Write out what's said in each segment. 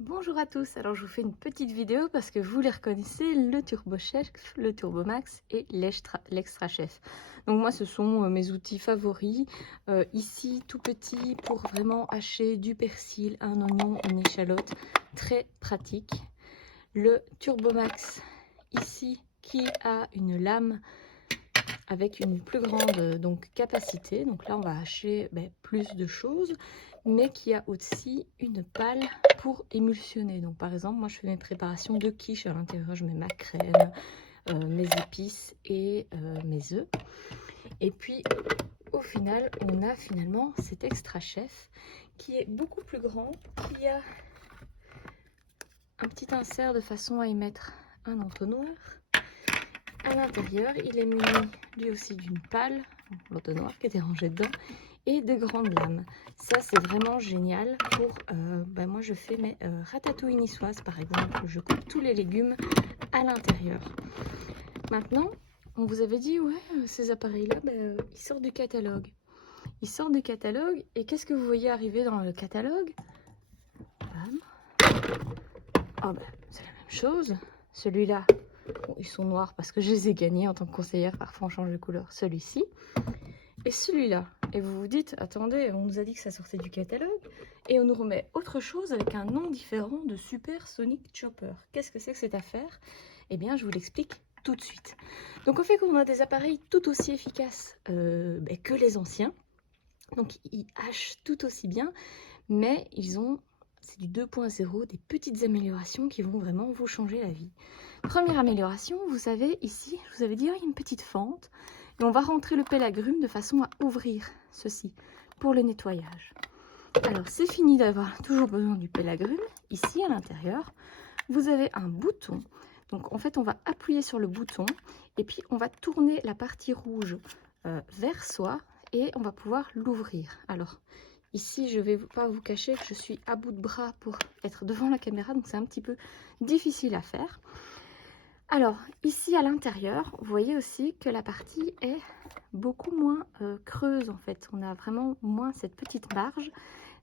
Bonjour à tous, alors je vous fais une petite vidéo parce que vous les reconnaissez, le Turbo Chef, le Turbo Max et l'Extra Chef. Donc moi ce sont mes outils favoris, ici tout petit pour vraiment hacher du persil, un oignon, une échalote, très pratique. Le Turbo Max ici qui a une lame avec une plus grande capacité, donc là on va hacher plus de choses, mais qui a aussi une palle pour émulsionner. Donc par exemple moi je fais mes préparations de quiche, à l'intérieur je mets ma crème, mes épices et mes œufs, et puis au final on a finalement cet Extra Chef qui est beaucoup plus grand, qui a un petit insert de façon à y mettre un entonnoir. À l'intérieur, il est muni lui aussi d'une palle, l'entonnoir qui était rangé dedans, et de grandes lames. Ça, c'est vraiment génial pour... moi, je fais mes ratatouilles niçoises, par exemple. Je coupe tous les légumes à l'intérieur. Maintenant, on vous avait dit, ouais, ces appareils-là, ils sortent du catalogue. Ils sortent du catalogue, et qu'est-ce que vous voyez arriver dans le catalogue? Oh, c'est la même chose. Celui-là, bon, ils sont noirs parce que je les ai gagnés en tant que conseillère. Parfois, on change de couleur. Celui-ci et celui-là. Et vous vous dites, attendez, on nous a dit que ça sortait du catalogue. Et on nous remet autre chose avec un nom différent de Super Sonic Chopper. Qu'est-ce que c'est que cette affaire? Eh bien, je vous l'explique tout de suite. Donc, au fait qu'on a des appareils tout aussi efficaces que les anciens. Donc, ils hachent tout aussi bien, mais ils ont... C'est du 2.0, des petites améliorations qui vont vraiment vous changer la vie. Première amélioration, vous savez, ici, je vous avais dit, il y a une petite fente. Et on va rentrer le pelle agrumes de façon à ouvrir ceci pour le nettoyage. Alors, c'est fini d'avoir toujours besoin du pelle agrumes. Ici, à l'intérieur, vous avez un bouton. Donc, en fait, on va appuyer sur le bouton et puis on va tourner la partie rouge vers soi et on va pouvoir l'ouvrir. Alors, ici, je ne vais pas vous cacher que je suis à bout de bras pour être devant la caméra, donc c'est un petit peu difficile à faire. Alors, ici à l'intérieur, vous voyez aussi que la partie est beaucoup moins creuse en fait. On a vraiment moins cette petite marge.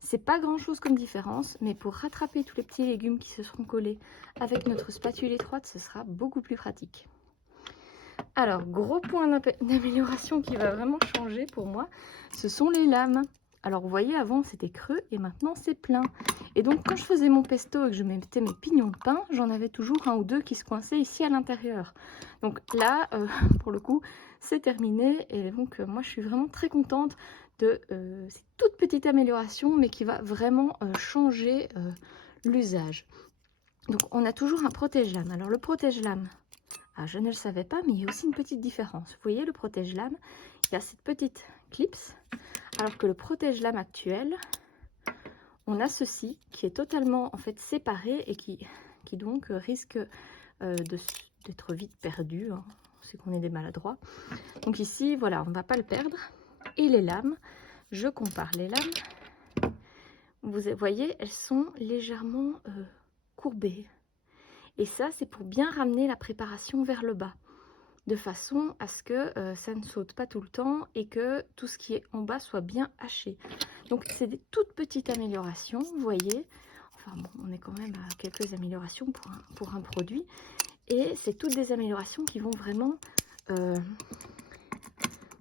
C'est pas grand chose comme différence, mais pour rattraper tous les petits légumes qui se seront collés avec notre spatule étroite, ce sera beaucoup plus pratique. Alors, gros point d'amélioration qui va vraiment changer pour moi, ce sont les lames. Alors, vous voyez, avant, c'était creux et maintenant, c'est plein. Et donc, quand je faisais mon pesto et que je mettais mes pignons de pain, j'en avais toujours un ou deux qui se coinçaient ici à l'intérieur. Donc là, pour le coup, c'est terminé. Et donc, moi, je suis vraiment très contente de cette toute petite amélioration, mais qui va vraiment changer l'usage. Donc, on a toujours un protège-lame. Alors, le protège-lame, ah, je ne le savais pas, mais il y a aussi une petite différence. Vous voyez, le protège-lame, il y a cette petite clips, alors que le protège-lame actuel, on a ceci qui est totalement en fait séparé et qui donc risque d'être vite perdu. Hein. C'est qu'on est des maladroits. Donc ici, voilà, on ne va pas le perdre. Et les lames, je compare les lames. Vous voyez, elles sont légèrement courbées. Et ça, c'est pour bien ramener la préparation vers le bas, de façon à ce que ça ne saute pas tout le temps et que tout ce qui est en bas soit bien haché. Donc, c'est des toutes petites améliorations, vous voyez. Enfin, bon, on est quand même à quelques améliorations pour un produit. Et c'est toutes des améliorations qui vont vraiment,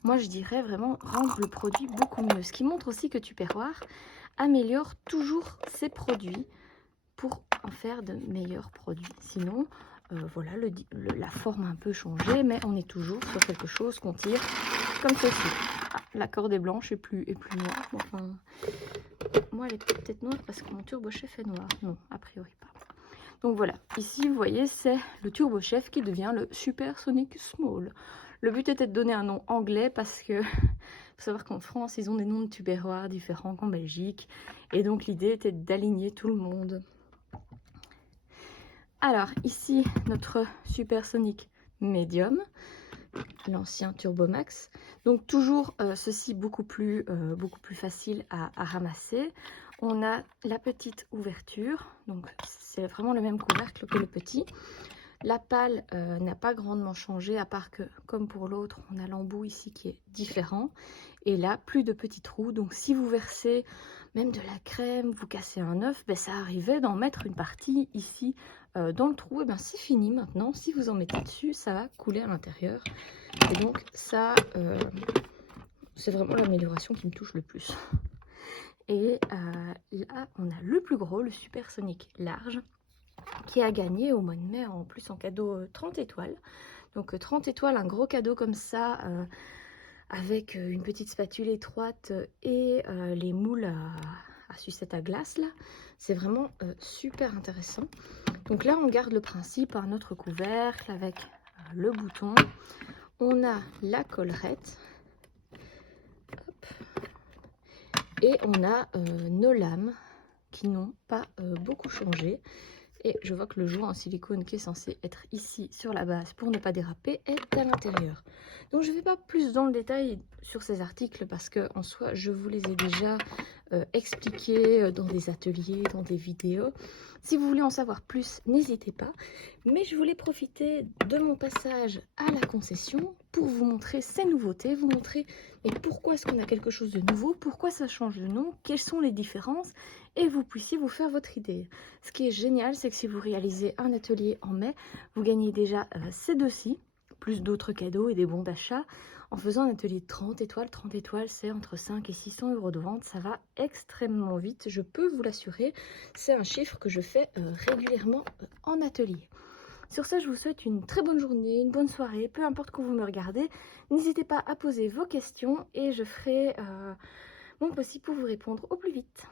moi je dirais vraiment, rendre le produit beaucoup mieux. Ce qui montre aussi que Tupperware améliore toujours ses produits pour en faire de meilleurs produits. Sinon, voilà, la forme a un peu changé, mais on est toujours sur quelque chose qu'on tire comme ceci. Ah, la corde est blanche et plus noire. Enfin, moi, elle est peut-être noire parce que mon Turbo Chef est noir. Non, a priori pas. Donc voilà, ici, vous voyez, c'est le Turbo Chef qui devient le Super Sonic Small. Le but était de donner un nom anglais parce que faut savoir qu'en France, ils ont des noms de Tupperware différents qu'en Belgique. Et donc, l'idée était d'aligner tout le monde. Alors, ici, notre Supersonic Medium, l'ancien Turbo Max. Donc, toujours ceci beaucoup plus facile à ramasser. On a la petite ouverture, donc c'est vraiment le même couvercle que le petit. La pâle n'a pas grandement changé, à part que, comme pour l'autre, on a l'embout ici qui est différent. Et là, plus de petits trous. Donc si vous versez même de la crème, vous cassez un œuf, ben, ça arrivait d'en mettre une partie ici dans le trou. Et bien c'est fini maintenant. Si vous en mettez dessus, ça va couler à l'intérieur. Et donc ça, c'est vraiment l'amélioration qui me touche le plus. Et là, on a le plus gros, le Supersonic large, qui a gagné au mois de mai en plus en cadeau 30 étoiles. Donc 30 étoiles, un gros cadeau comme ça, avec une petite spatule étroite et les moules à sucette à glace là. C'est vraiment super intéressant. Donc là, on garde le principe, hein, notre couvercle avec le bouton. On a la collerette. Hop. Et on a nos lames qui n'ont pas beaucoup changé. Et je vois que le joint en silicone qui est censé être ici sur la base pour ne pas déraper est à l'intérieur. Donc je ne vais pas plus dans le détail sur ces articles parce qu'en soi je vous les ai déjà expliqués dans des ateliers, dans des vidéos. Si vous voulez en savoir plus, n'hésitez pas. Mais je voulais profiter de mon passage à la concession pour vous montrer ces nouveautés, vous montrer mais pourquoi est-ce qu'on a quelque chose de nouveau, pourquoi ça change de nom, quelles sont les différences, et vous puissiez vous faire votre idée. Ce qui est génial, c'est que si vous réalisez un atelier en mai, vous gagnez déjà ces deux-ci, plus d'autres cadeaux et des bons d'achat, en faisant un atelier de 30 étoiles. 30 étoiles, c'est entre 5 et 600 € de vente. Ça va extrêmement vite, je peux vous l'assurer. C'est un chiffre que je fais régulièrement en atelier. Sur ce, je vous souhaite une très bonne journée, une bonne soirée, peu importe quand vous me regardez. N'hésitez pas à poser vos questions et je ferai mon possible pour vous répondre au plus vite.